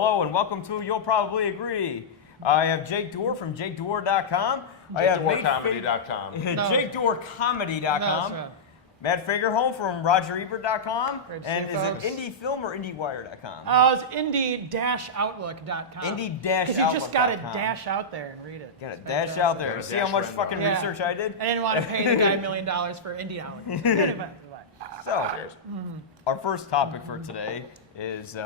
Hello and welcome to You'll Probably Agree. I have Jake Dewar from JakeDewar.com. JakeDewarComedy.com. JakeDewarComedy.com. No, Matt Fagerholm from RogerEbert.com. Great to And see is you, it folks. Indie Film or IndieWire.com? It's indie-outlook.com. Indie-outlook.com. Because you just got to dash out there and read it. Got to It's dash fantastic. out there. Gotta See dash how much right fucking Yeah. research I did? I didn't want to pay the guy $1 million for Indie Outlook. Anyway. So, our first topic for today is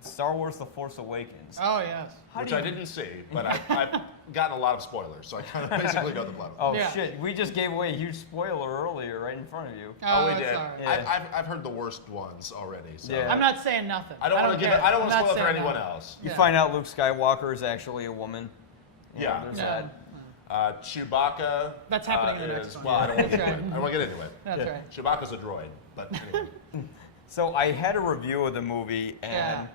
Star Wars The Force Awakens. Oh, yes. Which I didn't see, but I've gotten a lot of spoilers, so I kind of basically know the plot. Oh, Yeah. shit. We just gave away a huge spoiler earlier right in front of you. Oh, we that's did. all right. Yeah. I've heard the worst ones already. So Yeah. I'm not saying nothing. I don't want to give it. I don't want to I'm not spoil it for saying anyone nothing. else. You Yeah. find out Luke Skywalker is actually a woman. Yeah. There's Yeah. that. Chewbacca. That's happening in the is, next one. Well, I don't want to That's get into it. right. I don't want to get into it. That's Yeah. right. Chewbacca's a droid, but anyway. So I had a review of the movie, and Yeah.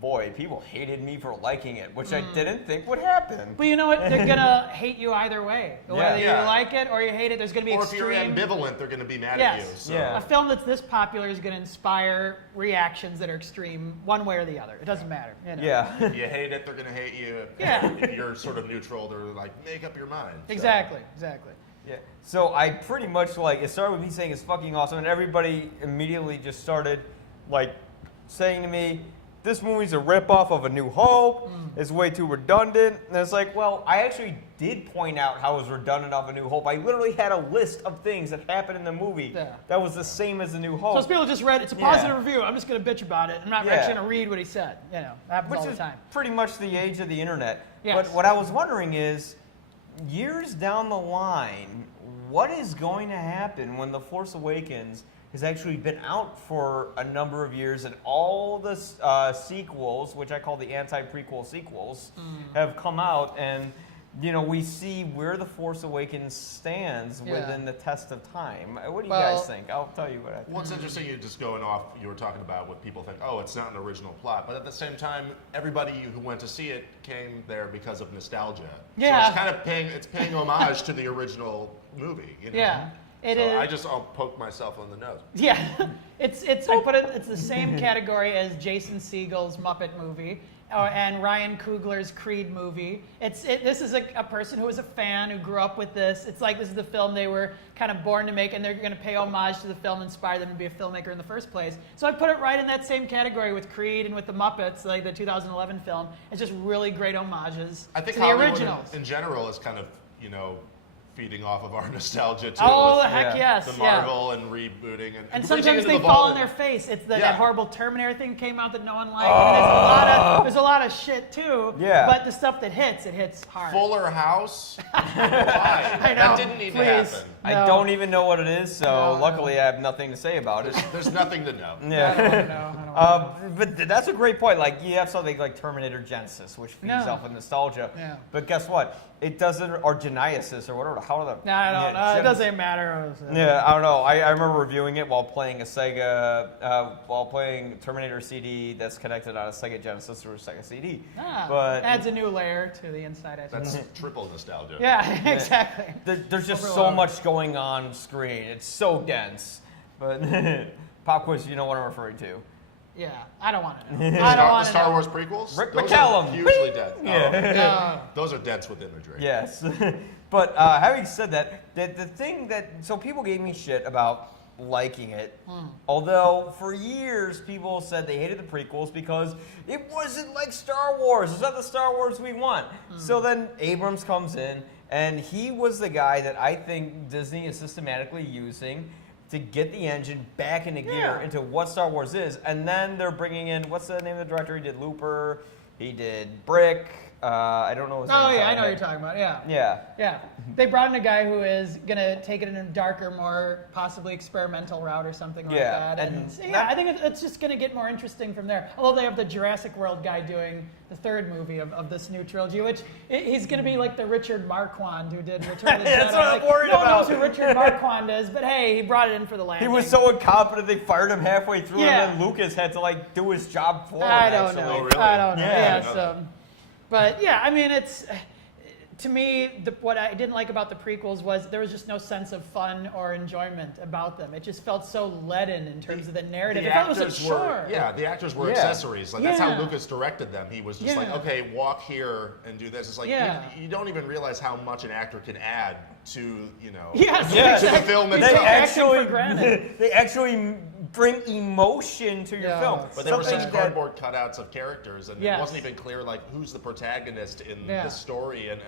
boy, people hated me for liking it, which I didn't think would happen. But you know what? They're going to hate you either way. Whether Yeah. you like it or you hate it, there's going to be Or if you're extreme... ambivalent, they're going to be mad Yes. at you. So. Yeah. A film that's this popular is going to inspire reactions that are extreme one way or the other. It doesn't matter. You know? Yeah. If you hate it, they're going to hate you. Yeah. If you're sort of neutral, they're like, make up your mind. So. Exactly. Yeah. So I pretty much it started with me saying it's fucking awesome, and everybody immediately just started saying to me, this movie's a ripoff of A New Hope. It's way too redundant. And it's like, well, I actually did point out how it was redundant of A New Hope. I literally had a list of things that happened in the movie that was the same as A New Hope. So as people just read, it's a positive review. I'm just going to bitch about it. I'm not actually going to read what he said. You know, happens Which all the is time. pretty much the age of the internet. Yes. But what I was wondering is, years down the line, what is going to happen when The Force Awakens has actually been out for a number of years and all the sequels, which I call the anti-prequel sequels, have come out, and we see where The Force Awakens stands within the test of time. What do you guys think? I'll tell you what I think. What's interesting, you just going off, you were talking about what people think, oh, it's not an original plot. But at the same time, everybody who went to see it came there because of nostalgia. Yeah. So it's kind of paying homage to the original movie. You know? Yeah. I'll poke myself on the nose. Yeah, it's the same category as Jason Segel's Muppet movie and Ryan Coogler's Creed movie. This is a person who was a fan who grew up with this. It's like this is the film they were kind of born to make, and they're going to pay homage to the film, inspire them to be a filmmaker in the first place. So I put it right in that same category with Creed and with the Muppets, like the 2011 film. It's just really great homages I think to the Hollywood originals. in general is kind of, feeding off of our nostalgia too. Oh, with heck yes. The Marvel and rebooting. And reaching sometimes into they the fall vault on their face. It's that Yeah. horrible Terminator thing came out that no one liked. And there's a lot of shit too. Yeah. But the stuff that hits, it hits hard. Fuller House. Why? I know. That didn't need to Please. happen. I No. don't even know what it is, so No, luckily I have nothing to say about it. There's nothing to know. Yeah. I don't know. But that's a great point. Like, you have something like Terminator Genesis, which feeds No. off of nostalgia. Yeah. But guess what? It doesn't, or Genesis, or whatever. How are the? No, I don't know. It doesn't matter. Yeah, I don't know. I remember reviewing it while playing a Sega, while playing Terminator CD that's connected on a Sega Genesis or a Sega CD. But adds a new layer to the inside. That's triple nostalgia. Yeah, exactly. there's just so Overload. much going on screen. It's so dense. But pop quiz, you know what I'm referring to. Yeah, I don't want to know. I don't The want to Star know. Wars prequels? Rick Those McCallum. are hugely dense. Yeah. Those are dense with imagery. Yes. But having said that, the thing so people gave me shit about liking it, although for years people said they hated the prequels because it wasn't like Star Wars. It's not the Star Wars we want. So then Abrams comes in, and he was the guy that I think Disney is systematically using to get the engine back into gear into what Star Wars is. And then they're bringing in, what's the name of the director? He did Looper, he did Brick, I don't know his name. Oh, yeah, I know what you're talking about. Yeah. Yeah. Yeah. They brought in a guy who is going to take it in a darker, more possibly experimental route or something like that. And I think it's just going to get more interesting from there. Although they have the Jurassic World guy doing the third movie of this new trilogy, which he's going to be like the Richard Marquand who did Return of the Jedi. That's what I'm worried no one about. knows who Richard Marquand is, but hey, he brought it in for the landing. He was so incompetent they fired him halfway through, Yeah. and then Lucas had to do his job for him. I don't actually. know. Oh, really? I don't know. Yeah. Yeah. So, but yeah, I mean, it's to me, what I didn't like about the prequels was there was just no sense of fun or enjoyment about them. It just felt so leaden in terms of the narrative. The It felt it was actors a chore. the actors were Yeah. accessories. Like that's how Yeah. Lucas directed them. He was just like, Yeah. okay, walk here and do this. It's like Yeah. you don't even realize how much an actor can add to Yes, Yeah. to the exactly. film We They take itself. acting actually, for granted. they actually bring emotion to your Yeah. film. But they were Something such that- cardboard cutouts of characters, and Yes. it wasn't even clear like who's the protagonist in Yeah. the story, and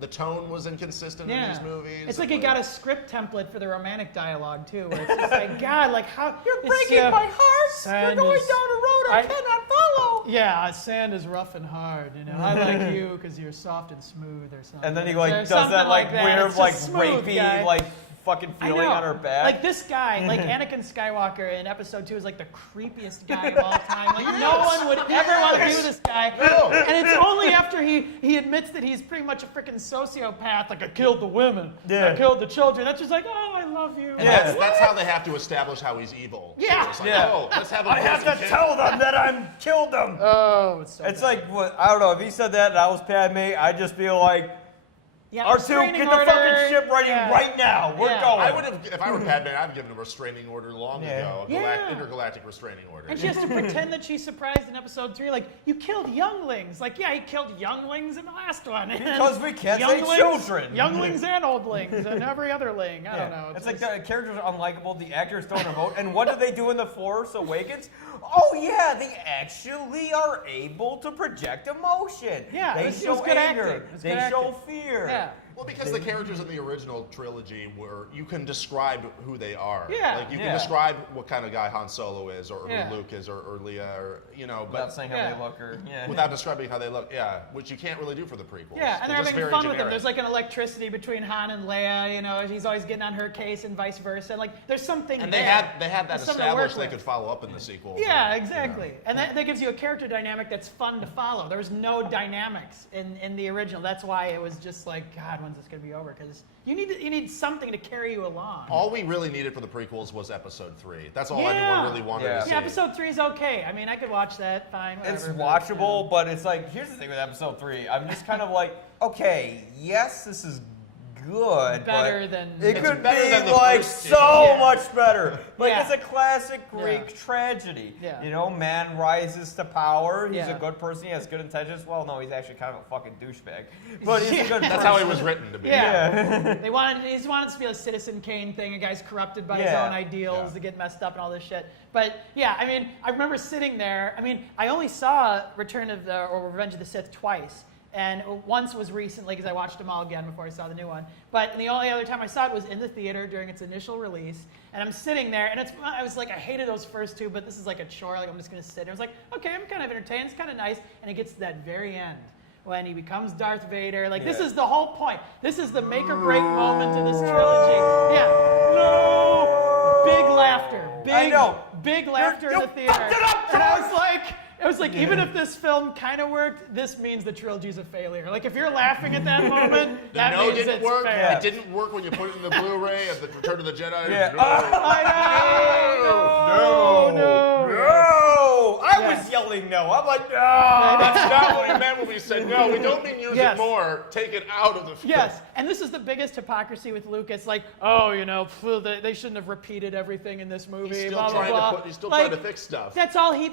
the tone was inconsistent in these movies. It's like you got a script template for the romantic dialogue too, where it's just like, God, like how You're breaking my heart. Sand You're going is- down a road I cannot follow. Yeah, sand is rough and hard. I like you because you're soft and smooth or something. And then he Or like does something that like that. weird It's like just smooth, rapey guy. like fucking I feeling know. on her back. Like this guy, like Anakin Skywalker in Episode 2 is like the creepiest guy of all time. Like no one would ever want to be with this guy. No. And it's only after he admits that he's pretty much a freaking sociopath. Like I killed the women, Yeah. I killed the children. That's just like, oh, I love you. And Yeah. that's how they have to establish how he's evil. So Yeah. it's like, Yeah. oh, let's have him I have to kid. tell them that I'm killed them. Oh, it's so. It's bad. like what I don't know. If he said that and I was Padme, I'd just feel like, yeah, R2, restraining get the order. fucking ship ready Yeah. right now. We're Yeah. going. I would have, if I were Padme, I'd have given him a restraining order long Yeah. ago. Yeah. Intergalactic restraining order. And she has to pretend that she's surprised in Episode 3, like, you killed younglings. Like, yeah, he killed younglings in the last one. Because we can't say children. Younglings and oldlings and every other ling. I don't know. It's like the characters are unlikable, the actors don't emote, and what do they do in The Force Awakens? Oh yeah, they actually are able to project emotion. Yeah, they it was show good anger, acting. It was they good show acting. fear. Yeah. Well, because the characters in the original trilogy were, you can describe who they are. Yeah. Like you Yeah. can describe what kind of guy Han Solo is, or Yeah. who Luke is, or Leia, or Without but saying how Yeah. they look or without describing how they look. Yeah, which you can't really do for the prequels. Yeah, and they're just having very fun with him. generic. There's like an electricity between Han and Leia. He's always getting on her case and vice versa. Like, there's something And there. they had that There's something to work established. They with. could follow up in the sequel. Yeah, exactly. And that gives you a character dynamic that's fun to follow. There's no dynamics in the original. That's why it was just like, God, when's this going to be over? Because you need something to carry you along. All we really needed for the prequels was Episode 3. That's all Yeah. anyone really wanted Yeah. to see. Yeah, Episode 3 is okay. I mean, I could watch that, fine, whatever. It's but, watchable, but it's like, here's the thing with Episode 3. I'm just kind of like, okay, yes, this is good, Better but than- it It's could better be than the like first two. so Yeah. much better. Like Yeah. it's a classic Greek Yeah. tragedy. Yeah. Man rises to power. He's Yeah. a good person. He has good intentions. Well, no, he's actually kind of a fucking douchebag, but he's a good. That's person. how he was written to be. Yeah. He just wanted to be a Citizen Kane thing. A guy's corrupted by his Yeah. own ideals Yeah. to get messed up and all this shit. But yeah, I mean, I remember sitting there. I mean, I only saw Revenge of the Sith twice. And once was recently because I watched them all again before I saw the new one. But the only other time I saw it was in the theater during its initial release. And I'm sitting there, and I was like, I hated those first two, but this is like a chore. Like I'm just gonna sit. And I was like, okay, I'm kind of entertained. It's kind of nice. And it gets to that very end when he becomes Darth Vader. Like this Yeah. is the whole point. This is the make or break moment of this trilogy. Yeah. No. Big laughter. I know. Big laughter in You the theater. fucked it up, And I was like, even if this film kind of worked, this means the trilogy's a failure. Like, if you're laughing at that moment, that No, means it didn't it's work. fair. It didn't work when you put it in the Blu-ray of the Return of the Jedi. Yeah. No. I know. No. No! I Yeah. was yelling no. I'm like, no! That's not what we meant when we said no. We don't mean use Yes. it more. Take it out of the film. Yes, and this is the biggest hypocrisy with Lucas. Like, oh, they shouldn't have repeated everything in this movie. He's still blah, blah, trying blah. to he's still Like, trying to fix stuff. That's all he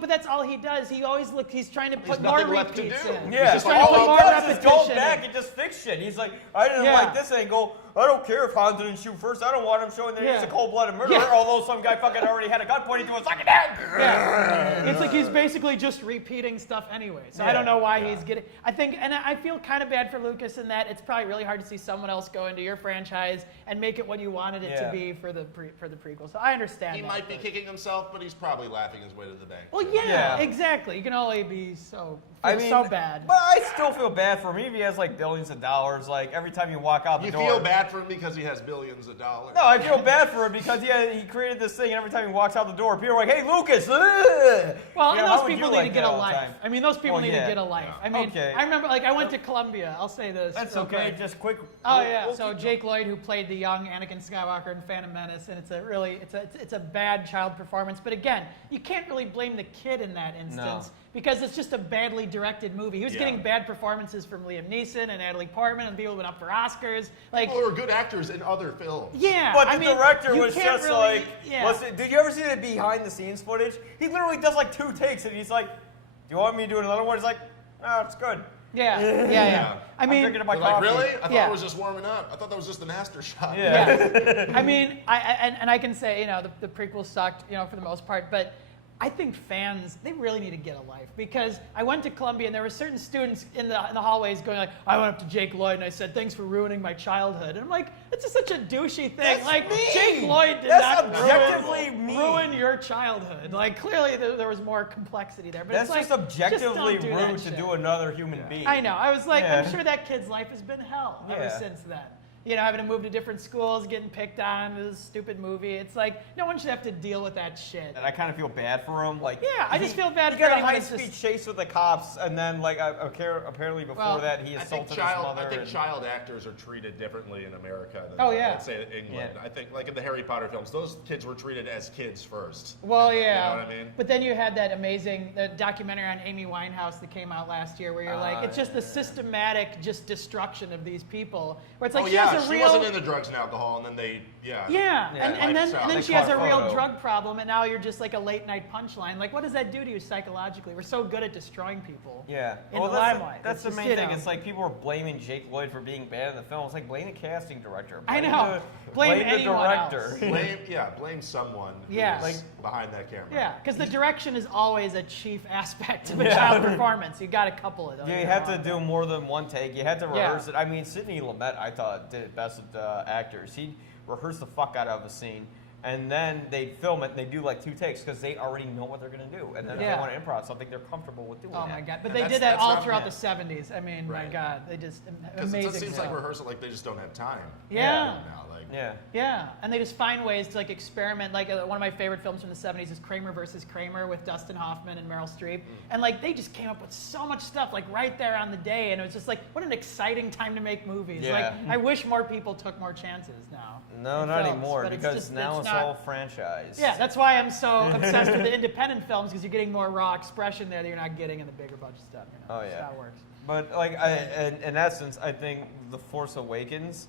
does. He's trying to put more nothing left to repeats do. in. Yeah, He's so trying to put all more he does is go repetition back in. and just fix shit. He's like, I didn't Yeah. like this angle. I don't care if Han didn't shoot first. I don't want him showing that he's Yeah. a cold-blooded murderer, Yeah. although some guy fucking already had a gun pointing to his fucking head. Yeah. It's like he's basically just repeating stuff anyway. So I Yeah. don't know why he's getting. I think, and I feel kind of bad for Lucas in that it's probably really hard to see someone else go into your franchise and make it what you wanted it to Yeah. be for the prequel. So I understand. He that, might be but- kicking himself, but he's probably laughing his way to the bank. Well, too. yeah, Yeah. exactly. You can only be so bad. But I still feel bad for him. Even if he has like billions of dollars, like every time you walk out the You door. feel bad for him because he has billions of dollars. No, I feel bad for him because he created this thing, and every time he walks out the door, people are like, "Hey, Lucas!" ugh." Well, You and know, how those would people you need like to get that a all the life. time? I mean, those people Well, need yeah. to get a life. Yeah. I mean, Okay. I remember, like, I went to Columbia. I'll say this. That's real okay. quick. Just quick. Oh we'll- yeah. we'll So keep Jake Lloyd, who played young Anakin Skywalker in Phantom Menace, and it's a bad child performance. But again, you can't really blame the kid in that instance because it's just a badly directed movie. He was getting bad performances from Liam Neeson and Natalie Portman and people who went up for Oscars. Like, people who are good actors in other films. Yeah, but the director was just really, like, did you ever see the behind the scenes footage? He literally does like 2 takes, and he's like, "Do you want me to do another one?" He's like, "No, it's good." Yeah. I mean, I'm drinking my Like, coffee. really? I thought it was just warming up. I thought that was just an after shot. Yeah. I mean, I can say, the prequel sucked, for the most part, but I think fans, they really need to get a life, because I went to Columbia and there were certain students in the hallways going like, I went up to Jake Lloyd and I said, "Thanks for ruining my childhood." And I'm like, it's just such a douchey thing. That's like, mean. Jake Lloyd did That's not objectively mean. ruin your childhood. Like, clearly there was more complexity there. But That's it's just like, objectively just don't do that rude to shit. do another human being. I know. I was like, I'm Yeah. sure that kid's life has been hell ever Yeah. since then. Having to move to different schools, getting picked on, this stupid movie. It's like, no one should have to deal with that shit. And I kind of feel bad for him. Like, I just feel bad he for got a anyone high that's speed just- chase with the cops, and then like apparently before that he I assaulted think his mother. I think and- child actors are treated differently in America than let's say in England. Yeah. I think like in the Harry Potter films, those kids were treated as kids first. Well, You yeah. know what I mean? But then you had that amazing documentary on Amy Winehouse that came out last year, where you're like, it's just the systematic destruction of these people. Where it's like, oh she yeah, has a she real wasn't into drugs and alcohol, and then they and then They she has caught a a real photo. drug problem, and now you're just like a late night punchline. Like, what does that do to you psychologically? We're so good at destroying people. Yeah. In Well, the that's limelight. that's the It's main just, thing. It's like people are blaming Jake Lloyd for being bad in the film. It's like blame the casting director. I Blame know. Blame the anyone director. else. blame someone Yeah. who's behind that camera. Yeah, because the direction is always a chief aspect of a child performance. You got a couple of those. Yeah, you have to do more than one take. You had to Yeah. rehearse it. I mean, Sidney Lumet, I thought, did it best with the actors. He'd rehearse the fuck out of a scene, and then they'd film it, and they'd do like 2 takes because they already know what they're going to do. And then if Yeah. they want to improv something, they're comfortable with doing Oh it. my god! But And they that's- did that that's all not- throughout yeah. the '70s. I mean, my Right. god, they just Because amazing. it seems like stuff. rehearsal, like they just don't have time. Yeah. Now, like, Yeah. Yeah, and they just find ways to like experiment. Like one of my favorite films from the '70s is Kramer versus Kramer with Dustin Hoffman and Meryl Streep, and like they just came up with so much stuff like right there on the day, and it was just like what an exciting time to make movies. Yeah. Like I wish more people took more chances now. No, in not films, anymore, but it's because just- now it's not- all franchise. Yeah, that's why I'm so obsessed with the independent films, because you're getting more raw expression there that you're not getting in the bigger budget stuff. Oh, That's yeah. how it works. But like, in essence, I think The Force Awakens,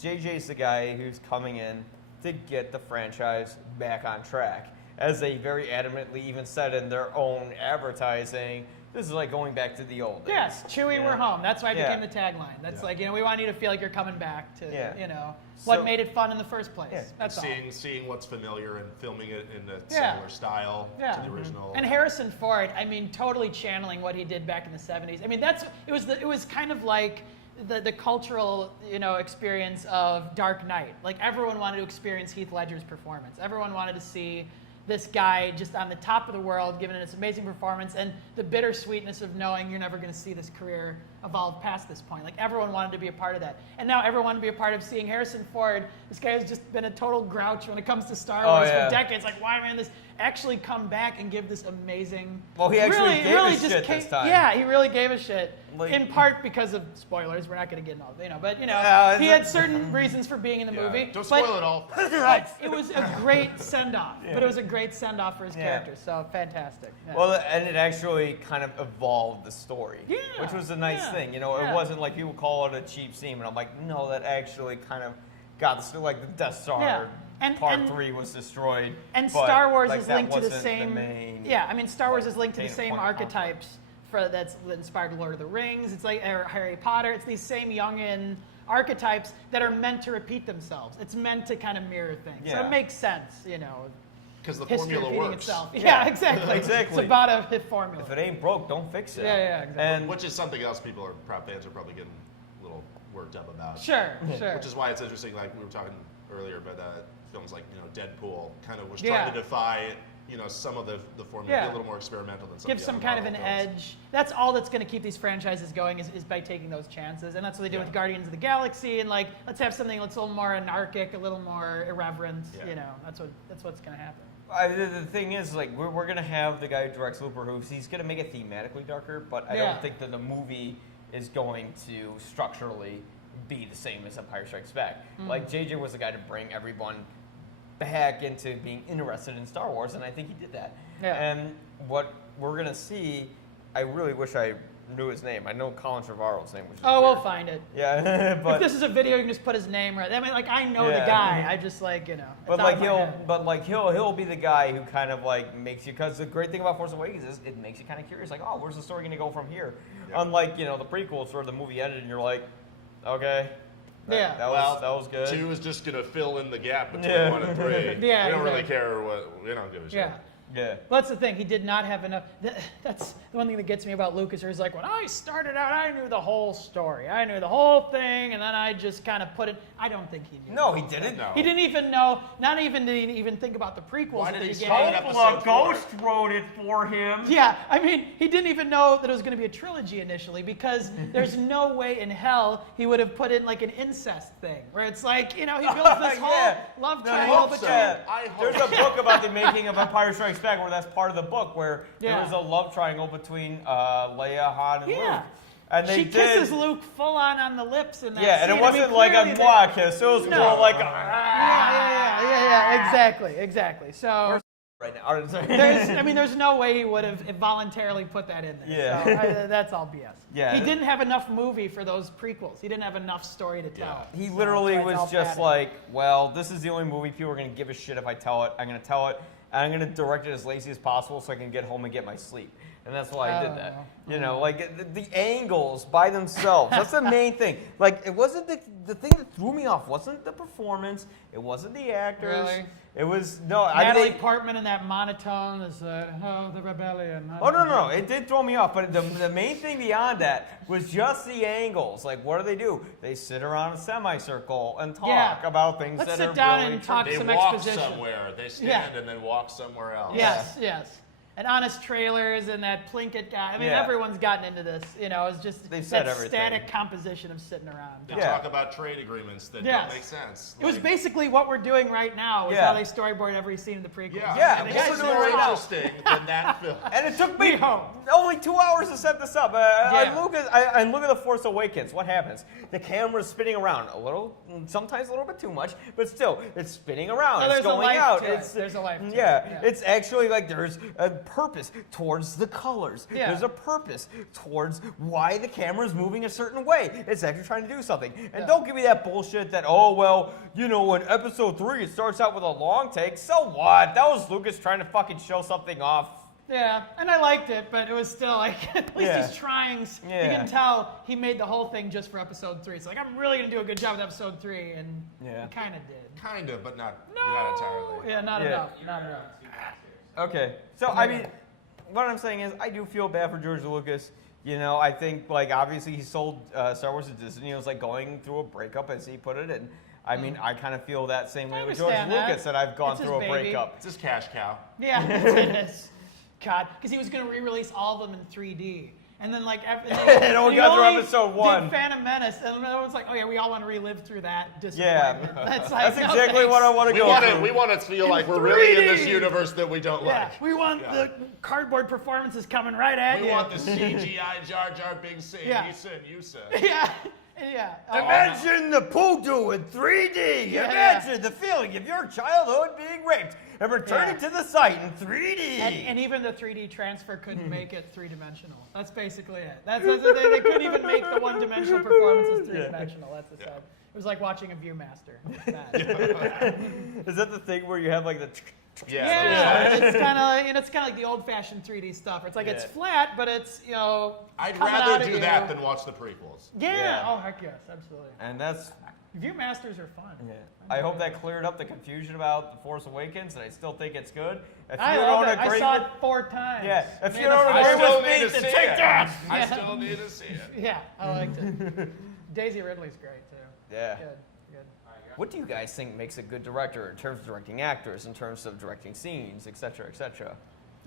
JJ's the guy who's coming in to get the franchise back on track. As they very adamantly even said in their own advertising, this is like going back to the old days. Yes, Chewie, you we're know? home. That's why it Yeah. became the tagline. That's Yeah. like, we want you to feel like you're coming back to, Yeah. what So- made it fun in the first place. Yeah. That's all. seeing what's familiar and filming it in a Yeah. similar style Yeah. to the original. And Harrison Ford, I mean, totally channeling what he did back in the '70s. I mean, it was kind of like the cultural, experience of Dark Knight. Like everyone wanted to experience Heath Ledger's performance. Everyone wanted to see this guy just on the top of the world giving this amazing performance, and the bittersweetness of knowing you're never going to see this career evolve past this point. Like everyone wanted to be a part of that. And now everyone wanted to be a part of seeing Harrison Ford, this guy has just been a total grouch when it comes to Star Wars yeah. for decades. Like, why man this actually come back and give this amazing Well, he actually gave a just shit this time. Yeah, he really gave a shit. Like- in part because of spoilers. We're not going to get into all, but Yeah, he had certain reasons for being in the Yeah. movie. Don't but spoil it all. it was a great send-off. But it was a great send-off for his Yeah. character. So fantastic. Yeah. Well, and it actually kind of evolved the story, Yeah, which was a nice yeah, thing. It yeah. wasn't like people call it a cheap scene, and I'm like, no, that actually kind of got the story. Like the Death Star Yeah. And- Part and- 3 was destroyed, And but, Star Wars like, is that linked to the wasn't same. main, Yeah, I mean, Star Wars is linked to the main same point of conflict. archetypes that inspired Lord of the Rings. It's like Harry Potter. It's these same youngin archetypes that are meant to repeat themselves. It's meant to kind of mirror things. So Yeah. it makes sense, Because the history formula repeating works. itself. Yeah, exactly. Exactly. It's about a hit formula. If it ain't broke, don't fix it. Yeah, exactly. And Which is something else fans are probably getting a little worked up about. Sure. Which is why it's interesting, like we were talking earlier, but films like Deadpool kind of was Yeah. trying to defy some of the formula, Yeah. be a little more experimental than some Give of the some other kind of an Marvel films. edge. That's all that's going to keep these franchises going is by taking those chances. And that's what they do Yeah. with Guardians of the Galaxy. And like, let's have something that's a little more anarchic, a little more irreverent. Yeah. That's what's going to happen. the thing is, like, we're gonna have the guy who directs Looper, he's gonna make it thematically darker, but I Yeah. don't think that the movie is going to structurally be the same as Empire Strikes Back. Like JJ was the guy to bring everyone back into being interested in Star Wars, and I think he did that. Yeah. And what we're gonna see, I really wish I knew his name. I know Colin Trevorrow's name. Which is Oh, weird. we'll find it. Yeah, but If this is a video, you can just put his name right. I mean, like I know the Yeah. guy. I just like it's But out like of my head. he'll be the guy who kind of like makes you, because the great thing about Force Awakens is it makes you kind of curious, like, oh, where's the story gonna go from here? Yeah. Unlike the prequels where the movie ended and you're like, okay, Yeah. that was good. 2 is just gonna fill in the gap between Yeah. 1 and 3. Yeah, we don't really exactly. care we don't give a shit. Yeah. Yeah. Well, that's the thing. He did not have enough. That's the one thing that gets me about Lucas. He's like, when I started out, I knew the whole story. I knew the whole thing, and then I just kind of put it. I don't think he knew. No, he didn't. No. He didn't even know. Not even did he even think about the prequels Why at did the he beginning. start episode 4? wrote it for him. Yeah, I mean, he didn't even know that it was going to be a trilogy initially because there's no way in hell he would have put in like an incest thing where it's like, he builds this whole love No, triangle hope between. so. I hope There's a book about the making of Empire Strikes Back where that's part of the book where there Yeah. was a love triangle between Leia, Han, and Yeah. Luke. And they She did. kisses Luke full on the lips in that Yeah, and scene. it wasn't like a clearly moi kiss. It was No. more like a. Yeah, exactly. So Right now. there's no way he would have voluntarily put that in there. Yeah. So that's all BS. Yeah. He didn't have enough movie for those prequels. He didn't have enough story to tell. He So literally that's why it's was all just padded. like, well, this is the only movie people are going to give a shit if I tell it. I'm going to tell it. And I'm going to direct it as lazy as possible so I can get home and get my sleep. And that's why I did that. Like the angles by themselves. That's the main thing. Like it wasn't the thing that threw me off wasn't the performance. It wasn't the actors. Really? It was no. Natalie Portman in that monotone is the rebellion. No. It did throw me off, but the main thing beyond that was just the angles. Like, what do? They sit around a semicircle and talk Yeah. about things Let's that sit are down really and talk They some walk exposition. somewhere. They stand Yeah. and then walk somewhere else. Yes. And honest trailers and that Plinkett guy. I mean, Yeah. everyone's gotten into this. It's just They've said that everything. static composition of sitting around. They Yeah. talk about trade agreements that Yes. don't make sense. It was Like, basically what we're doing right now. Is Yeah. how they storyboard every scene in the prequel. Yeah, and what this we're is doing more right now. interesting than that film. And it took me We hope. only 2 hours to set this up. I Yeah. look at The Force Awakens. What happens? The camera's spinning around a little, sometimes a little bit too much, but still, it's spinning around. So it's there's a going life out. to it. There's a life to it. Yeah, Yeah. it's actually like there's a purpose towards the colors. Yeah. There's a purpose towards why the camera's moving a certain way. It's actually trying to do something. And Yeah. don't give me that bullshit that, in episode 3 it starts out with a long take. So what? That was Lucas trying to fucking show something off. Yeah, and I liked it, but it was still like, at least Yeah. he's trying. You Yeah. can tell he made the whole thing just for episode 3. It's like, I'm really going to do a good job with episode 3, and Yeah. he kind of did. Kind of, but not entirely. Yeah, not Yeah. enough. Not enough. Okay, so I mean, what I'm saying is, I do feel bad for George Lucas. I think obviously he sold Star Wars to Disney. It was like going through a breakup, as he put it, and I mean, I kind of feel that same way I with George understand that. Lucas, that I've gone It's his through a baby. breakup. It's just cash cow. Yeah, it is. God, because he was going to re-release all of them in 3D. And then It only got through episode 1. Did Phantom Menace, and everyone's like, "Oh yeah, we all want to relive through that Yeah, disappointment." That's like, that's no, exactly thanks. what I want to We go want through. to. We want to feel like we're really in this 3D. universe that we don't Yeah, like. we want Yeah. the cardboard performances coming right at We you. want the CGI Jar Jar Binks saying Yeah. Yusa. Yeah. Imagine the Poodoo in 3D. Yeah, Imagine the feeling of your childhood being raped and returning Yeah. to the site in 3D. And even the 3D transfer couldn't make it three-dimensional. That's basically it. They couldn't even make the one-dimensional performances three-dimensional. That's the sad. It was like watching a Viewmaster. It was bad. Is that the thing where you have like the? Yeah, it's kind of it's kind of like the old-fashioned 3D stuff. Where it's like it's Yeah. flat, but it's I'd coming out rather of do you. that than watch the prequels. Yeah. Yeah. Oh heck yes, absolutely. And that's. Viewmasters are fun. Yeah. I hope that cleared up the confusion about The Force Awakens, and I still think it's good. If I you love don't it. I agree saw with, it 4 times. Yeah, if Man, you don't that's- agree I still with me, need to then see take it. that. I Yeah. still need to see it. Yeah, I liked it. Daisy Ridley's great too. Yeah. Good. What do you guys think makes a good director in terms of directing actors, in terms of directing scenes, etc., etc.?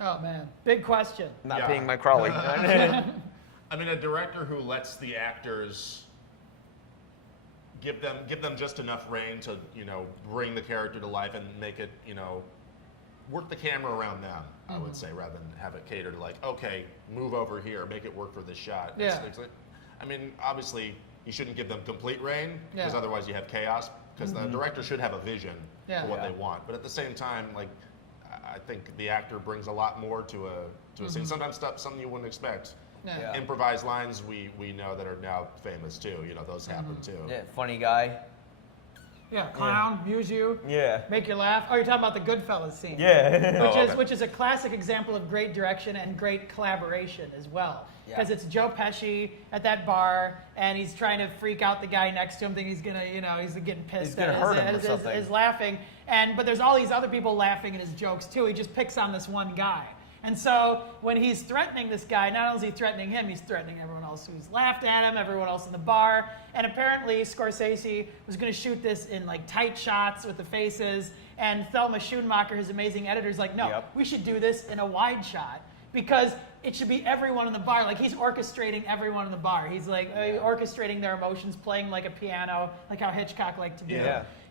Oh man, big question. Not Yeah. being Mike Crowley. I mean, a director who lets the actors give them just enough reign to bring the character to life and make it work the camera around them. I would say, rather than have it cater to like, okay, move over here, make it work for this shot. Yeah. I mean, obviously, you shouldn't give them complete reign because otherwise you have chaos. Because the director should have a vision for what they want, but at the same time, like I think the actor brings a lot more to a scene. Sometimes something you wouldn't expect. Improvised lines we know that are now famous too. You know, those happen too. Yeah, funny guy. Yeah, clown, amuse you, make you laugh. Oh, you're talking about the Goodfellas scene. Yeah. Which is a classic example of great direction and great collaboration as well. Because it's Joe Pesci at that bar, and he's trying to freak out the guy next to him, thinking he's gonna, he's getting pissed. He's gonna hurt him or something. Is laughing, but there's all these other people laughing at his jokes too. He just picks on this one guy. And so when he's threatening this guy, not only is he threatening him, he's threatening everyone else who's laughed at him, everyone else in the bar. And apparently Scorsese was going to shoot this in like tight shots with the faces. And Thelma Schoonmaker, his amazing editor, is like, no, we should do this in a wide shot because it should be everyone in the bar. Like he's orchestrating everyone in the bar. He's like orchestrating their emotions, playing like a piano, like how Hitchcock liked to do.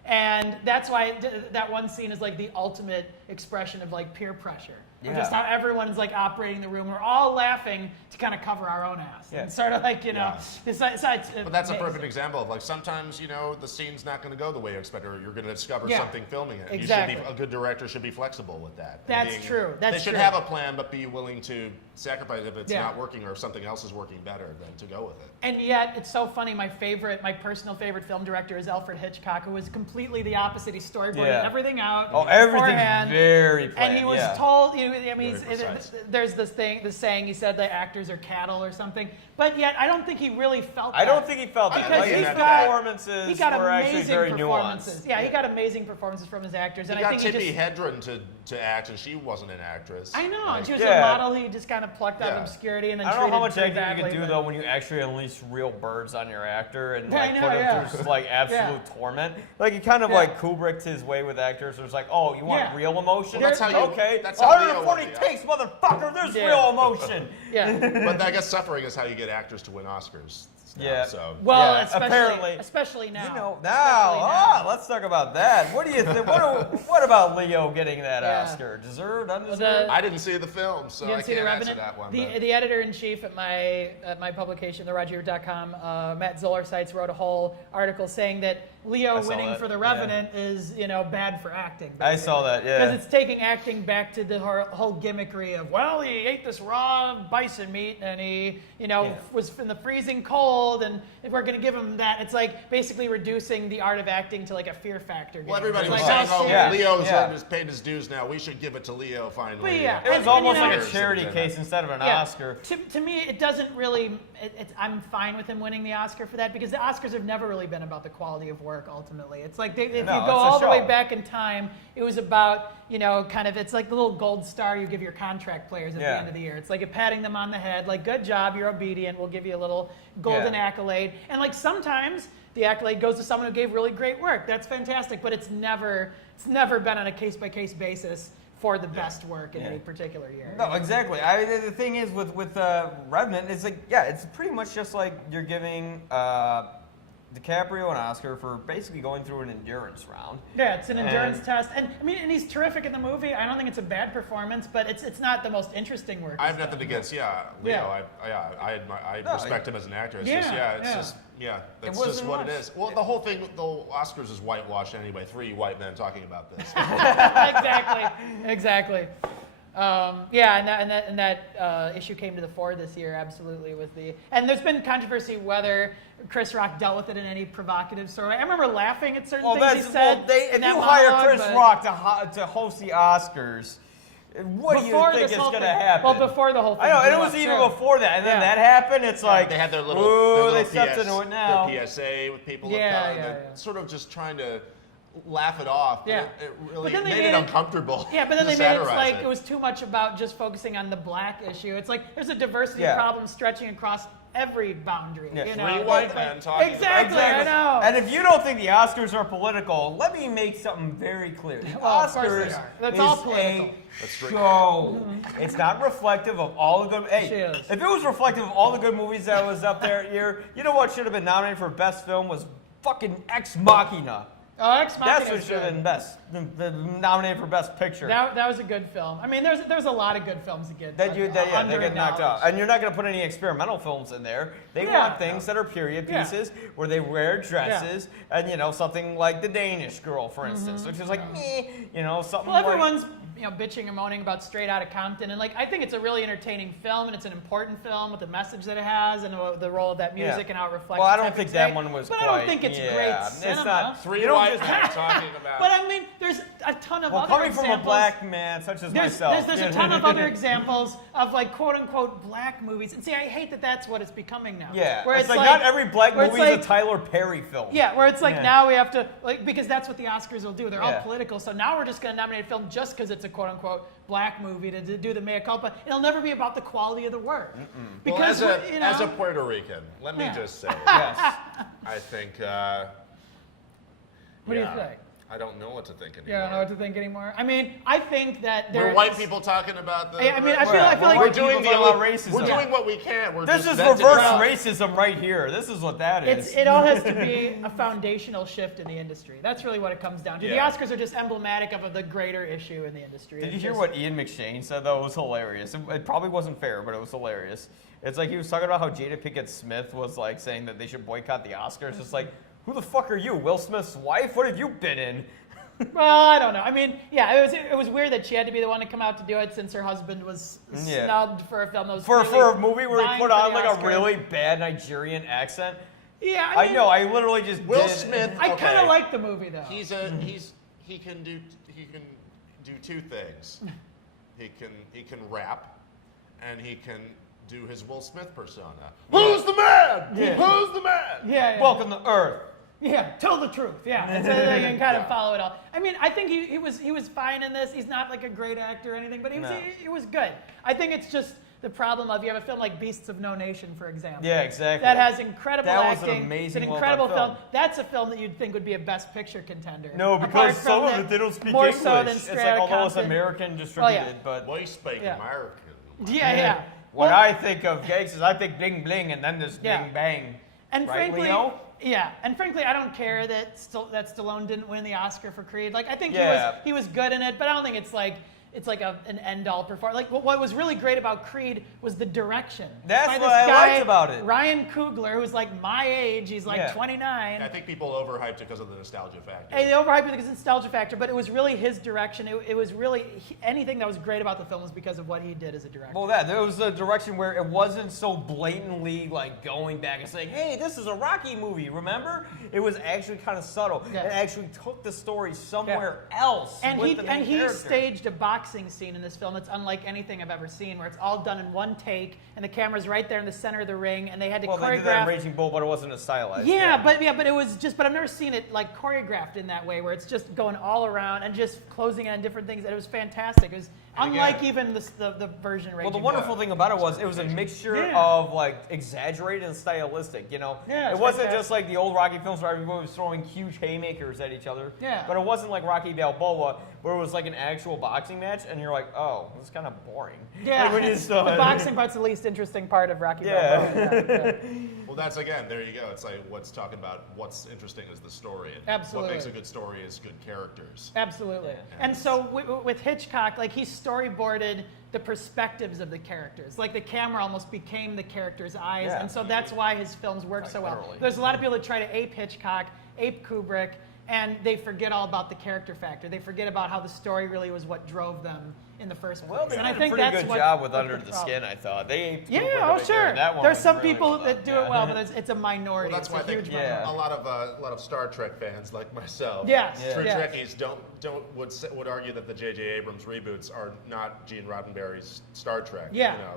And that's why that one scene is like the ultimate expression of like peer pressure. Just how everyone's like operating the room. We're all laughing to kind of cover our own ass. And sort of like, But that's a perfect example of like sometimes, the scene's not going to go the way you expect, or you're going to discover something filming it. Exactly. A good director should be flexible with that. That's true. They should have a plan, but be willing to sacrifice if it's not working or if something else is working better than to go with it. And yet, it's so funny. My personal favorite film director is Alfred Hitchcock, who was completely the opposite. He storyboarded everything out. Oh, everything's beforehand, very planned. And he was told, there's this saying, he said that actors are cattle or something. But yet, I don't think he really felt that. I don't think he felt that. Because his performances were actually very performances. nuanced. Yeah, he got amazing performances from his actors. And He I got think Tippi Hedren to act, and she wasn't an actress. I know. And she was a model. He just kind of plucked out of obscurity and then I don't know how much treated acting you can do, though, when you actually unleash real birds on your actor and put him through like absolute torment. Like he kind of like Kubricked his way with actors. It's like, oh, you want real emotion? Well, that's how that's 140 takes, motherfucker. There's real emotion. But I guess suffering is how you get actors to win Oscars. So. Well, apparently, especially now. Let's talk about that. What do you think? What about Leo getting that Oscar? Deserved, undeserved? I didn't see the film, so I can't answer that one. The editor-in-chief at my publication, theRogerEbert.com, Matt Zoller wrote a whole article saying that Leo winning for The Revenant is, bad for acting. Basically. I saw that, Because it's taking acting back to the whole gimmickry of, well, he ate this raw bison meat and he, was in the freezing cold and if we're going to give him that, it's like basically reducing the art of acting to like a fear factor. Well, everybody was saying, Leo's paid his dues now. We should give it to Leo finally. But it was almost like a charity case instead of an Oscar. To me, it doesn't really, I'm fine with him winning the Oscar for that because the Oscars have never really been about the quality of work ultimately. It's like if you go all the way back in time, it was about, it's like the little gold star you give your contract players at the end of the year. It's like patting them on the head, like, good job, you're obedient, we'll give you a little golden accolade. And like sometimes the accolade goes to someone who gave really great work. That's fantastic, but it's never been on a case-by-case basis for the best work in any particular year. No, exactly. The thing is with Revenant, it's like, it's pretty much just like you're giving DiCaprio an Oscar for basically going through an endurance round. Yeah, it's an endurance test, and and he's terrific in the movie. I don't think it's a bad performance, but it's not the most interesing work. I have nothing against Leo. I respect him as an actor. It's that's just what it is. Well, the whole thing, the Oscars is whitewashed anyway. 3 white men talking about this. Exactly. And that issue came to the fore this year, absolutely. And there's been controversy whether Chris Rock dealt with it in any provocative sort of way. I remember laughing at certain things he said. If you hire Chris Rock to host the Oscars, what do you think is going to happen? Well, before the whole thing. I know, and it was even before that. And then that happened, it's like, they had their little they stepped into it now. Their PSA with people of color. Sort of just trying to laugh it off. But it really made it uncomfortable. Yeah, but then they made it like it was too much about just focusing on the black issue. It's like there's a diversity problem stretching across every boundary. Yeah, 3 white men talking exactly, I know. And if you don't think the Oscars are political, let me make something very clear. The Oscars is all political. A show. It's not reflective of all the good. Hey, if it was reflective of all the good movies that was up there, you know what should have been nominated for Best Film was fucking Ex Machina. Oh, Ex Machina. That's what should have been best. The nominated for best picture. That was a good film. I mean, there's a lot of good films that get they get knocked out, underacknowledged. and you're not going to put any experimental films in there. They want things that are period pieces where they wear dresses, and something like The Danish Girl, for instance, which is like meh, something. Well, like, everyone's bitching and moaning about Straight Outta Compton, and I think it's a really entertaining film, and it's an important film with the message that it has, and the role of that music and how it reflects. Well, I don't think that one was. But quite, I don't think it's great cinema. It's not. Three white men talking about. But I mean, there's a ton of other coming examples. from a black man such as myself. There's a ton of other examples of quote unquote black movies, and see, I hate that that's what it's becoming now. Yeah, where it's like not every black movie is a Tyler Perry film. Yeah, where it's now we have to because that's what the Oscars will do. They're all political, so now we're just going to nominate a film just because it's a quote unquote black movie to do the mea culpa. It'll never be about the quality of the work. Because well, as a Puerto Rican, let me just say, yes, I think. What do you think? I don't know what to think anymore. You don't know what to think anymore. I mean, I think that we're white people talking about the. I feel like we're doing racism. We're doing what we can. This is reverse racism right here. This is what that is. It all has to be a foundational shift in the industry. That's really what it comes down to. Yeah. The Oscars are just emblematic of the greater issue in the industry. Did you hear what Ian McShane said, though? It was hilarious. It probably wasn't fair, but it was hilarious. It's like he was talking about how Jada Pinkett Smith was saying that they should boycott the Oscars. It's like, who the fuck are you? Will Smith's wife? What have you been in? Well, I don't know. I mean, it was weird that she had to be the one to come out to do it since her husband was snubbed for a film that was for a movie where he put on a really bad Nigerian accent. Yeah, I know. I literally just Will Smith. I kind of like the movie though. He can do two things. He can rap, and he can do his Will Smith persona. Who's the man? Yeah. Who's the man? Yeah. Welcome to Earth. Yeah, tell the truth. Yeah, so you can kind of follow it all. I mean, I think he was fine in this. He's not a great actor or anything, but he was good. I think it's just the problem of you have a film like Beasts of No Nation, for example. Yeah, exactly. That has incredible acting. That was an amazing, it's an incredible film. That's a film that you'd think would be a Best Picture contender. No, because some of it they don't speak more English. So than it's although it's American distributed, but we speak American. Yeah. When I think of gangsters, I think bling bling, and then there's bing bang. And right, frankly, Leo? and frankly, I don't care that Stallone didn't win the Oscar for Creed. I think he was good in it, but I don't think it's an end-all performance. What was really great about Creed was the direction. That's what I liked about it. Ryan Coogler, who's my age, he's 29. I think people overhyped it because of the nostalgia factor. Hey, they overhyped it because of the nostalgia factor, but it was really his direction. It was really anything that was great about the film was because of what he did as a director. Well, there was a direction where it wasn't so blatantly going back and saying, "Hey, this is a Rocky movie." Remember? It was actually kind of subtle. Yeah. It actually took the story somewhere else. And with the main he character. staged a boxing scene in this film that's unlike anything I've ever seen, where it's all done in one take, and the camera's right there in the center of the ring, and they had to choreograph. They did that in Raging Bull, but it wasn't as stylized. But it was just. But I've never seen it choreographed in that way, where it's just going all around and just closing in on different things. And it was fantastic. It was unlike even the version of Raging Bull. Well, the wonderful thing about it was a mixture of exaggerated and stylistic. It wasn't just like the old Rocky films where everybody was throwing huge haymakers at each other. Yeah. But it wasn't like Rocky Balboa, where it was like an actual boxing match, and you're like, oh, this is kind of boring. Yeah. The boxing part's the least interesting part of Rocky Balboa. Well, that's there you go. It's what's talking about what's interesting is the story. And Absolutely. What makes a good story is good characters. Absolutely. And so with Hitchcock, he storyboarded the perspectives of the characters. The camera almost became the character's eyes, and so that's why his films work so well. Literally. There's a lot of people that try to ape Hitchcock, ape Kubrick, and they forget all about the character factor. They forget about how the story really was what drove them in the first place. Well, they and did I think a pretty that's good what, job with what Under the Skin, I thought. They sure. That one There's was some really people well that do done. it well, but it's a minority. Well, that's why I think a lot of Star Trek fans like myself, true Trekkies would argue that the J.J. Abrams reboots are not Gene Roddenberry's Star Trek.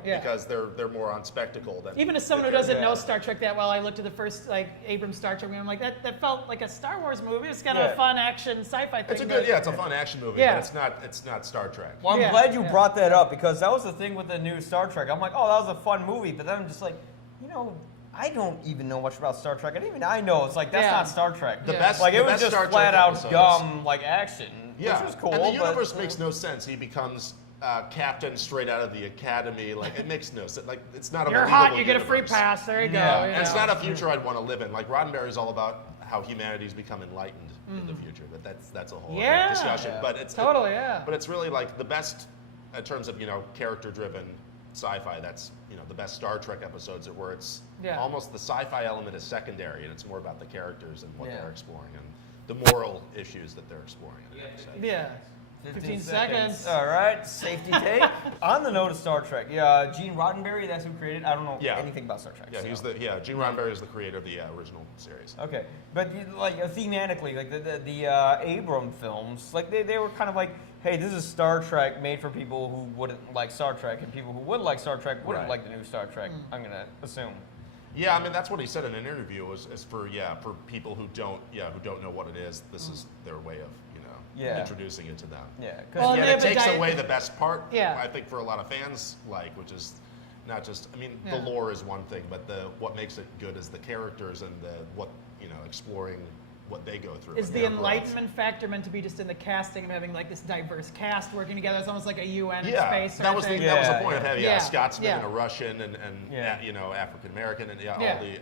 Because they're more on spectacle than. Even as someone who doesn't know Star Trek that well, I looked at the first Abrams Star Trek movie, and I'm like, that felt like a Star Wars movie. It's kind of a fun action sci-fi thing. It's a fun action movie, but it's not Star Trek. Well, I'm glad you brought that up, because that was the thing with the new Star Trek. I'm like, oh, that was a fun movie, but then I'm just like, I don't even know much about Star Trek, and even I know it's that's not Star Trek. The best, it was best just Star flat Trek out episodes. dumb action, which was cool. And the universe makes no sense. He becomes captain straight out of the academy. It makes no sense. It's not a. You're hot. You get a free pass. There you go. And it's not a future I'd want to live in. Roddenberry's all about how humanity's become enlightened in the future. That's a whole Yeah. other discussion. Yeah. But it's Totally, yeah. But it's really like the best in terms of character-driven sci-fi. That's the best Star Trek episodes are where it's almost the sci-fi element is secondary, and it's more about the characters and what they're exploring and the moral issues that they're exploring in an episode. Yeah. 15 seconds. All right, safety take. On the note of Star Trek, Gene Roddenberry, that's who created. I don't know anything about Star Trek. Yeah, so. Gene Roddenberry is the creator of the original series. Okay, but thematically, like the Abram films, like they were kind of like, hey, this is Star Trek made for people who wouldn't like Star Trek, and people who would like Star Trek wouldn't like the new Star Trek. I'm gonna assume. Yeah, I mean that's what he said in an interview. Is for people who don't know what it is. This is their way of introducing it to them. Yeah, Well, because it takes away the best part. Yeah. I think for a lot of fans, which is not just. I mean, the lore is one thing, but what makes it good is the characters and exploring what they go through. Is the enlightenment factor meant to be just in the casting of having like this diverse cast working together? It's almost like a UN in space. That was the point of having a Scotsman and a Yeah. Russian and African American and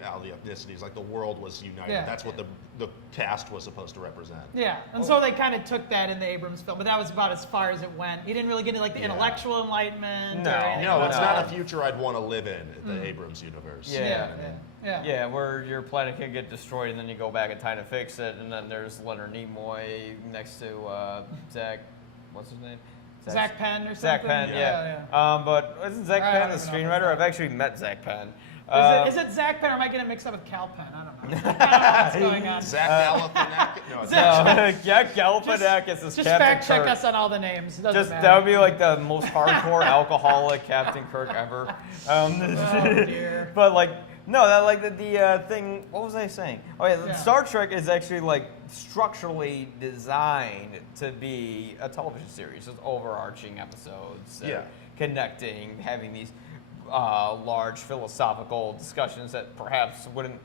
all the ethnicities. Like the world was united. Yeah. That's what the cast was supposed to represent. Yeah, and so they kind of took that in the Abrams film, but that was about as far as it went. He didn't really get into like the intellectual enlightenment. No. or anything No, like it's that. not a future I'd want to live in, the Abrams universe. Yeah. You know what I mean? Yeah. where your planet can get destroyed and then you go back in time to fix it, and then there's Leonard Nimoy next to Zach, what's his name? Zach Penn or something. Zach Penn, yeah. But isn't Zach I Penn don't the even know if screenwriter? it's I've actually met Zach Penn. Is it Zach Penn, or am I getting it mixed up with Cal Penn? I don't know. I don't know what's going on. Zach Galifianakis? No, it's Jack Galifianakis is Just Captain fact check Kirk. us on all the names. It doesn't matter. That would be like the most hardcore alcoholic Captain Kirk ever. Oh dear. But the thing. What was I saying? Oh yeah, Star Trek is actually like structurally designed to be a television series with overarching episodes, connecting, having these large philosophical discussions that perhaps wouldn't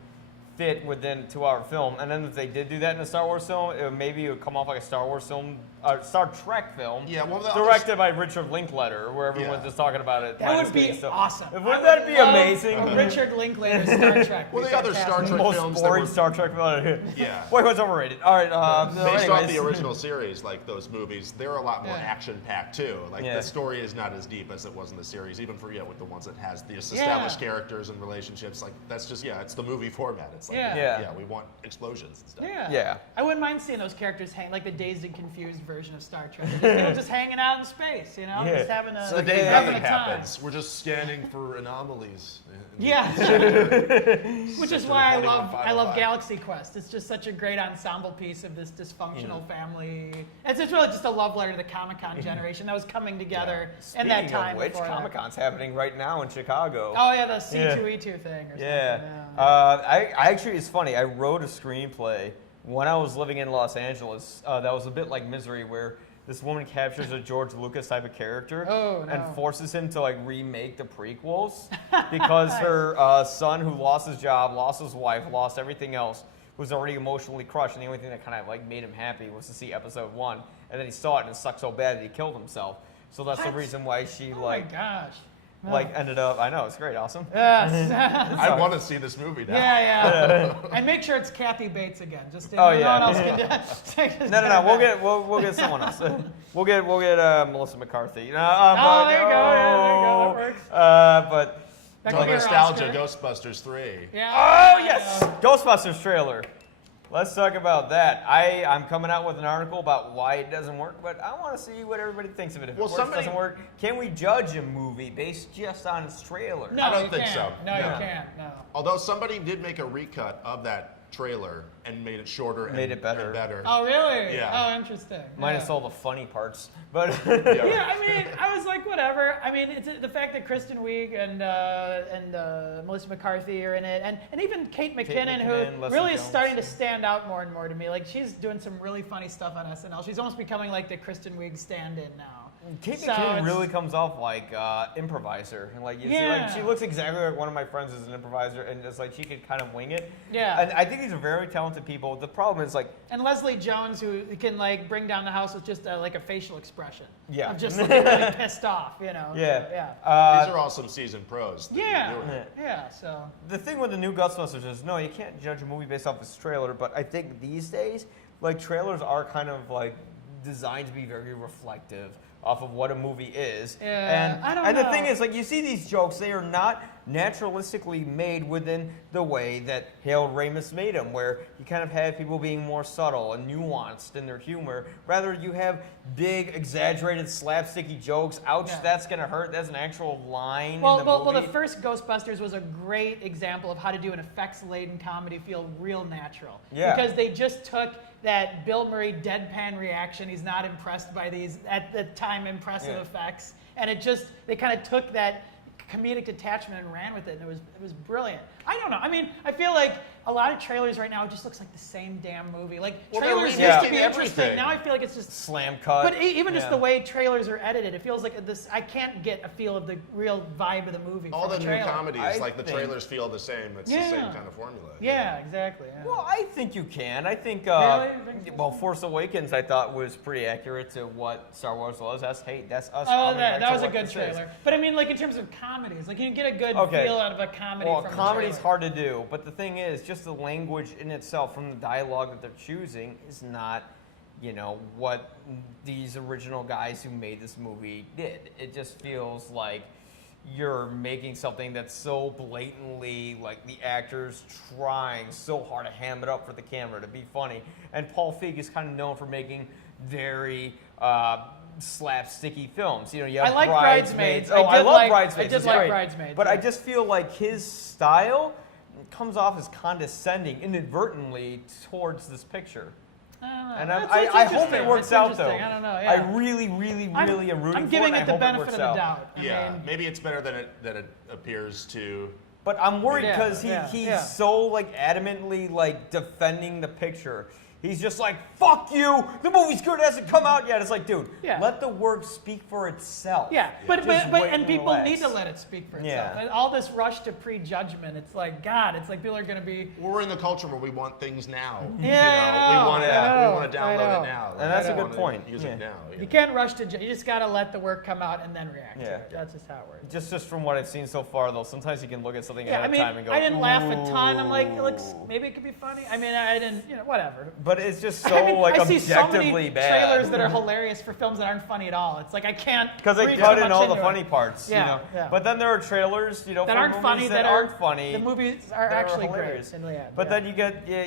fit within a 2-hour film. And then if they did do that in a Star Wars film, maybe it would come off like a Star Wars film, Star Trek film, directed by Richard Linklater, where everyone's just talking about it. That would be awesome. Wouldn't that be amazing? A Richard Linklater Star Trek. Well, the other Star Trek Most films boring Star Trek film. Yeah. Boy, what's overrated. All right. Based off anyways. the original series, like those movies, they're a lot more action-packed too. Like the story is not as deep as it was in the series, even for with the ones that has the established characters and relationships. Like that's just it's the movie format. It's like we want explosions and stuff. Yeah. I wouldn't mind seeing those characters hang like the Dazed and Confused version of Star Trek. People just hanging out in space, just having a So the day having nothing a time. happens, we're just scanning for anomalies. Yeah, which is why I love Galaxy Quest. It's just such a great ensemble piece of this dysfunctional family. It's really just a love letter to the Comic-Con generation that was coming together in that time. Speaking of which, Comic-Con's happening right now in Chicago. Oh yeah, the C2E2 thing or something. I actually, it's funny. I wrote a screenplay when I was living in Los Angeles. That was a bit like Misery, where this woman captures a George Lucas type of character and forces him to remake the prequels because her son, who lost his job, lost his wife, lost everything else, was already emotionally crushed, and the only thing that kind of made him happy was to see episode 1, and then he saw it and it sucked so bad that he killed himself. So that's the reason why she my gosh. ended up. I know, it's great, awesome. Yes. I want to see this movie now. Yeah. And make sure it's Kathy Bates again. Just Oh, no yeah. one else can do it. No. We'll get someone else. We'll get Melissa McCarthy. There you go. Yeah, there you go. That works. But That could be her Nostalgia, Oscar. Ghostbusters 3. Yeah. oh yes, Ghostbusters trailer. Let's talk about that. I'm coming out with an article about why it doesn't work, but I want to see what everybody thinks of it. If it works, doesn't work, can we judge a movie based just on its trailer? No, I don't you think can't. so. No, No. you can't. No. Although somebody did make a recut of that trailer and made it shorter and Made it better. and better. Oh, really? Yeah. Oh, interesting. Minus all the funny parts, but Yeah, I mean, I was like, whatever. I mean, it's the fact that Kristen Wiig and Melissa McCarthy are in it, and even Kate McKinnon, McKinnon, who Leslie really is Jones. starting to stand out more and more to me. Like, she's doing some really funny stuff on SNL. She's almost becoming like the Kristen Wiig stand-in now. Kate So McKinnon it's- really comes off like improviser, and like you see, Yeah. like she looks exactly like one of my friends is an improviser, and it's like she could kind of wing it. Yeah. And I think these are very talented people. The problem is like, And Leslie Jones, who can like bring down the house with just like a facial expression. Yeah. Of just looking really pissed off, you know. yeah, Yeah. These are all some seasoned pros. that Yeah. you're doing. Yeah. So. The thing with the new Ghostbusters is no, you can't judge a movie based off its trailer. But I think these days, like trailers are kind of like designed to be very reflective off of what a movie is. Yeah, and I don't and the know. thing is, like you see these jokes, they are not naturalistically made within the way that Harold Ramis made them, where you kind of have people being more subtle and nuanced in their humor. Rather, you have big, exaggerated, slapsticky jokes. Ouch, Yeah. that's gonna hurt. That's an actual line Well, in the movie. the first Ghostbusters was a great example of how to do an effects-laden comedy feel real natural. Yeah. Because they just took that Bill Murray deadpan reaction. He's not impressed by these at the time impressive Yeah. effects, and they kind of took that comedic detachment and ran with it, and it was brilliant. I don't know. I mean, I feel like a lot of trailers right now it just looks like the same damn movie. Like Well, they're trailers used remaking to be interesting. everything. Now I feel like it's just Slam cut. But even just Yeah. the way trailers are edited, it feels like this. I can't get a feel of the real vibe of the movie. All from the a new trailer. comedies, I like the think- trailers feel the same. It's the Yeah. same kind of formula. Yeah, exactly. Yeah. Well, I think you can. I think, Really? You think so? well, Force Awakens I thought was pretty accurate to what Star Wars was. That's us. Oh, coming that back to was a what good this is. trailer. But I mean, like in terms of comedies, like you can get a good Okay. feel out of a comedy Well, from comedy's a trailer. hard to do, but the thing is, just the language in itself from the dialogue that they're choosing is not, what these original guys who made this movie did. It just feels like you're making something that's so blatantly like the actors trying so hard to ham it up for the camera to be funny. And Paul Feig is kind of known for making very slapsticky films. You have I like Bridesmaids. Oh, I did love like- Bridesmaids. I did It's like great. Bridesmaids, But I yeah. just feel like his style comes off as condescending inadvertently towards this picture. I don't know. And That's I hope it interesting. works It's out though. interesting. I don't know. Yeah. I really, really, really am rooting I'm giving for it it. the and I hope benefit it of works the out. doubt. I Yeah, mean, maybe it's better than it appears to. But I'm worried Yeah, because yeah, he's yeah. so like adamantly like defending the picture. He's just like, fuck you, the movie's good, it hasn't come out yet. It's like, dude, Yeah. let the work speak for itself. Yeah, but Just wait and people relax. need to let it speak for itself. Yeah. And all this rush to prejudgment, it's like God. It's like people are going to be. We're in the culture where we want things now. Yeah, I know, we want I know, we want to I download know. it now. And that's We a good wanna point. Use Yeah. it now. You can't rush to. You just got to let the work come out and then react to Yeah. it. That's just how it works. Just from what I've seen so far, though, sometimes you can look at something Yeah, ahead I mean, of time and go, I didn't laugh a ton. I'm like, "Ooh." looks maybe it could be funny. I mean, I didn't, whatever. But it's just so I mean, like I see so objectively many bad. trailers that are hilarious for films that aren't funny at all. It's like I can't Because they read cut too in much all the into funny it. parts, Yeah, yeah. But then there are trailers, that for aren't movies funny that aren't funny. The movies are that actually hilarious. great. In the end, But yeah. then you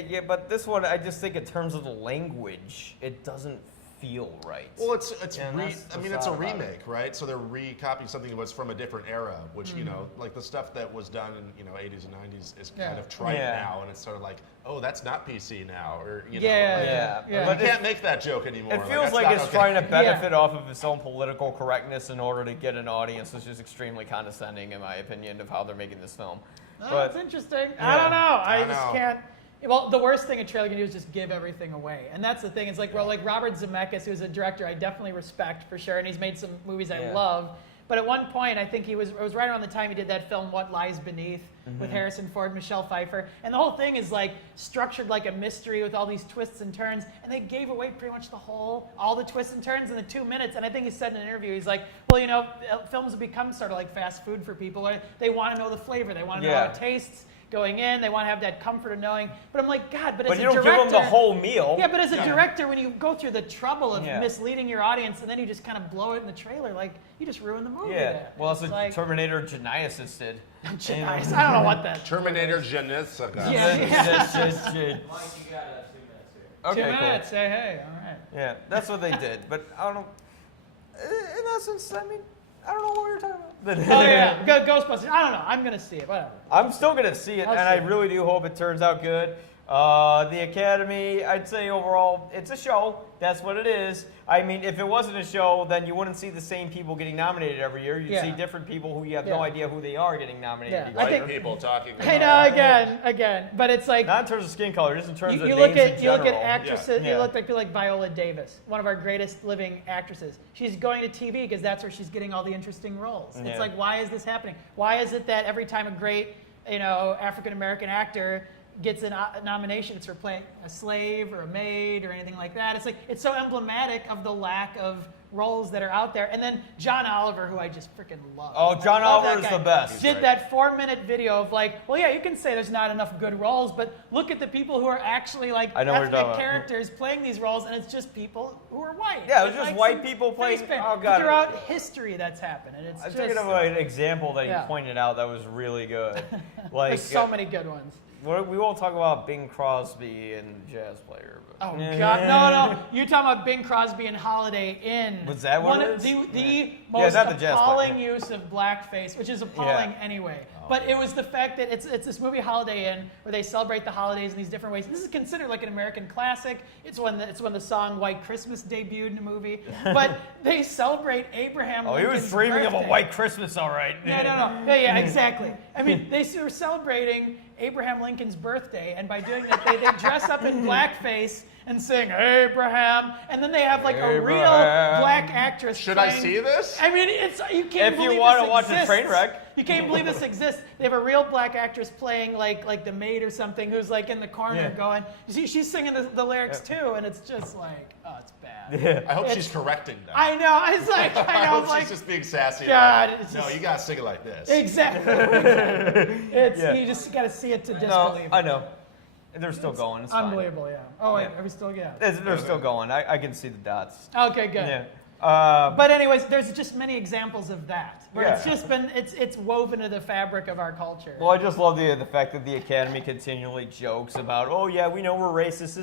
get, but this one, I just think in terms of the language, it doesn't feel right. Well, it's Yeah, and that's the it's a sad about it. remake, right? So they're recopying something that was from a different era, which like the stuff that was done in 80s and 90s is kind Yeah. of trite Yeah. now, and it's sort of like, oh, that's not PC now, or Yeah, like, yeah. yeah. But But you it- can't make that joke anymore. It feels that's like not it's okay. trying to benefit off of its own political correctness in order to get an audience, which is extremely condescending, in my opinion, of how they're making this film. Oh, But that's interesting. Yeah. I don't know. I I just know. can't. Well, the worst thing a trailer can do is just give everything away, and that's the thing. It's like, well, like Robert Zemeckis, who's a director I definitely respect for sure, and he's made some movies I Yeah. love. But at one point, I think it was right around the time he did that film What Lies Beneath with Harrison Ford, Michelle Pfeiffer, and the whole thing is like structured like a mystery with all these twists and turns, and they gave away pretty much all the twists and turns in the 2 minutes. And I think he said in an interview, he's like, well, films have become sort of like fast food for people. They want to know the flavor, they want to know how Yeah. it tastes going in, they want to have that comfort of knowing. But I'm like, God, but as But a you don't director, give them the whole meal. yeah, but as a director, when you go through the trouble of Yeah. misleading your audience and then you just kind of blow it in the trailer, like you just ruin the movie. Yeah. there. Well, that's It's what like, Terminator Genisys did. Nice. I don't know what that. Terminator Genesis. Yeah. Shit. Mike, you got 2 minutes here. Okay, 2 cool. minutes. Say hey. All right. Yeah, that's what they did. But I don't know. In essence, I mean, I don't know what we were talking about. Oh yeah, Ghostbusters. I don't know. I'm gonna see it. Whatever. I'm still gonna see it, I'll and see I it. really do hope it turns out good. The Academy, I'd say overall, it's a show. That's what it is. I mean, if it wasn't a show, then you wouldn't see the same people getting nominated every year. You'd see different people who you have no idea who they are getting nominated. Yeah. each White year. people talking about I know, again, but it's like Not in terms of skin color, just in terms of you names look at in you look at general. actresses. Yeah. You look like people like Viola Davis, one of our greatest living actresses. She's going to TV because that's where she's getting all the interesting roles. Yeah. It's like, why is this happening? Why is it that every time a great, African American actor gets a nomination, it's for playing a slave or a maid or anything like that? It's like it's so emblematic of the lack of roles that are out there. And then John Oliver, who I just freaking love. Oh, John I love Oliver that is guy. the best. Did that 4-minute video of like, well, yeah, you can say there's not enough good roles, but look at the people who are actually like I know what you're talking ethnic about. characters playing these roles, and it's just people who are white. Yeah, it was It's just like white some people playing- face paint. oh, God. Throughout history, that's happened, and it's I'm just thinking of an example that Yeah. you pointed out that was really good. Like, there's so many good ones. we won't talk about Bing Crosby and jazz player. But Oh God, no! You're talking about Bing Crosby and Holiday Inn. Was that what one it of is? the most not the jazz appalling player. use of blackface, which is appalling anyway. But it was the fact that it's this movie Holiday Inn where they celebrate the holidays in these different ways. This is considered like an American classic. It's when the song White Christmas debuted in the movie. But they celebrate Abraham Oh, he Lincoln's was dreaming of a birthday. white Christmas, all right. No. Yeah, exactly. I mean, they were celebrating Abraham Lincoln's birthday, and by doing that, they dress up in blackface and sing Abraham, and then they have like a real Abraham. black actress. Should I playing- see this? I mean, you can't If you believe wanna this watch a exists. train wreck. You can't believe this exists. They have a real black actress playing like the maid or something who's like in the corner Yeah. going. You see, she's singing the lyrics too, and it's just like, oh, it's bad. Yeah. I hope It's- she's correcting them. I know. I was like, I I know. hope I was like, she's just being sassy. God, like, it's no, just- you gotta sing it like this. exactly. It's Yeah. you just got to see it to No, disbelieve it. I know. They're still going. It's fine. Unbelievable, yeah. Oh, wait, Yeah. are we still, yeah. They're still going. I can see the dots. Okay, good. Yeah. But anyways, there's just many examples of that, where it's Yeah. just been, it's woven into the fabric of our culture. Well, I just love the fact that the Academy continually jokes about, oh yeah, we know we're racist.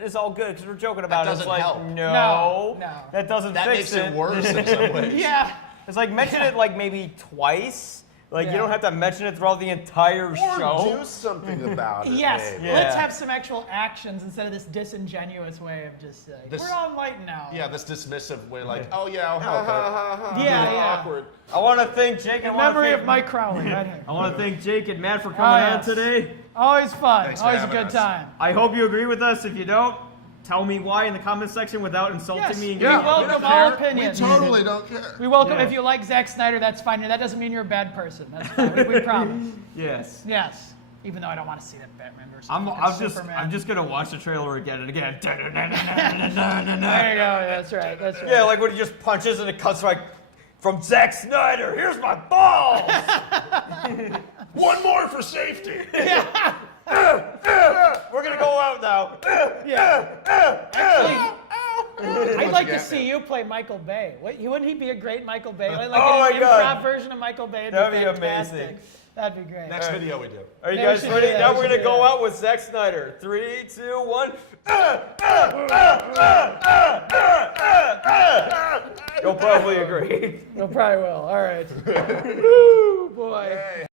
It's all good because we're joking about it. It's doesn't like, help. no, No. that doesn't That fix makes it it. worse in some ways. Yeah. It's like mention it like maybe twice. Like Yeah. you don't have to mention it throughout the entire Or show. do something about it. Yes, maybe. Yeah. let's have some actual actions instead of this disingenuous way of just like, This- we're all enlightened now. Yeah, this dismissive way, like, oh yeah, okay. Yeah, yeah. Awkward. I want to thank Jake. In memory of Mike Crowley. Right here. I want to thank Jake and Matt for coming Oh, on yes. today. Always fun. Thanks for Always a having good us. time. I hope you agree with us. If you don't, tell me why in the comment section without insulting Yes, me. And we getting welcome upset. all We opinions. totally don't care. We welcome, Yeah. if you like Zack Snyder, that's fine. That doesn't mean you're a bad person. That's fine. We promise. Yes. Yes. Even though I don't want to see that Batman versus Superman. I'm just gonna watch the trailer again and again. There you go. That's right. That's right. Yeah, like when he just punches and it cuts like from Zack Snyder. Here's my balls. One more for safety. We're gonna go out now. Actually, I'd like to get see you play Michael Bay. Wouldn't he be a great Michael Bay? Like Oh my an God. improv version of Michael Bay. That'd be fantastic. amazing. That'd be great. Next video we do. Are you Yeah, we guys should do ready? that. Now We we're should gonna do go that. out with Zack Snyder. 3, 2, 1. You'll probably agree. You'll probably will. All right. Woo, boy.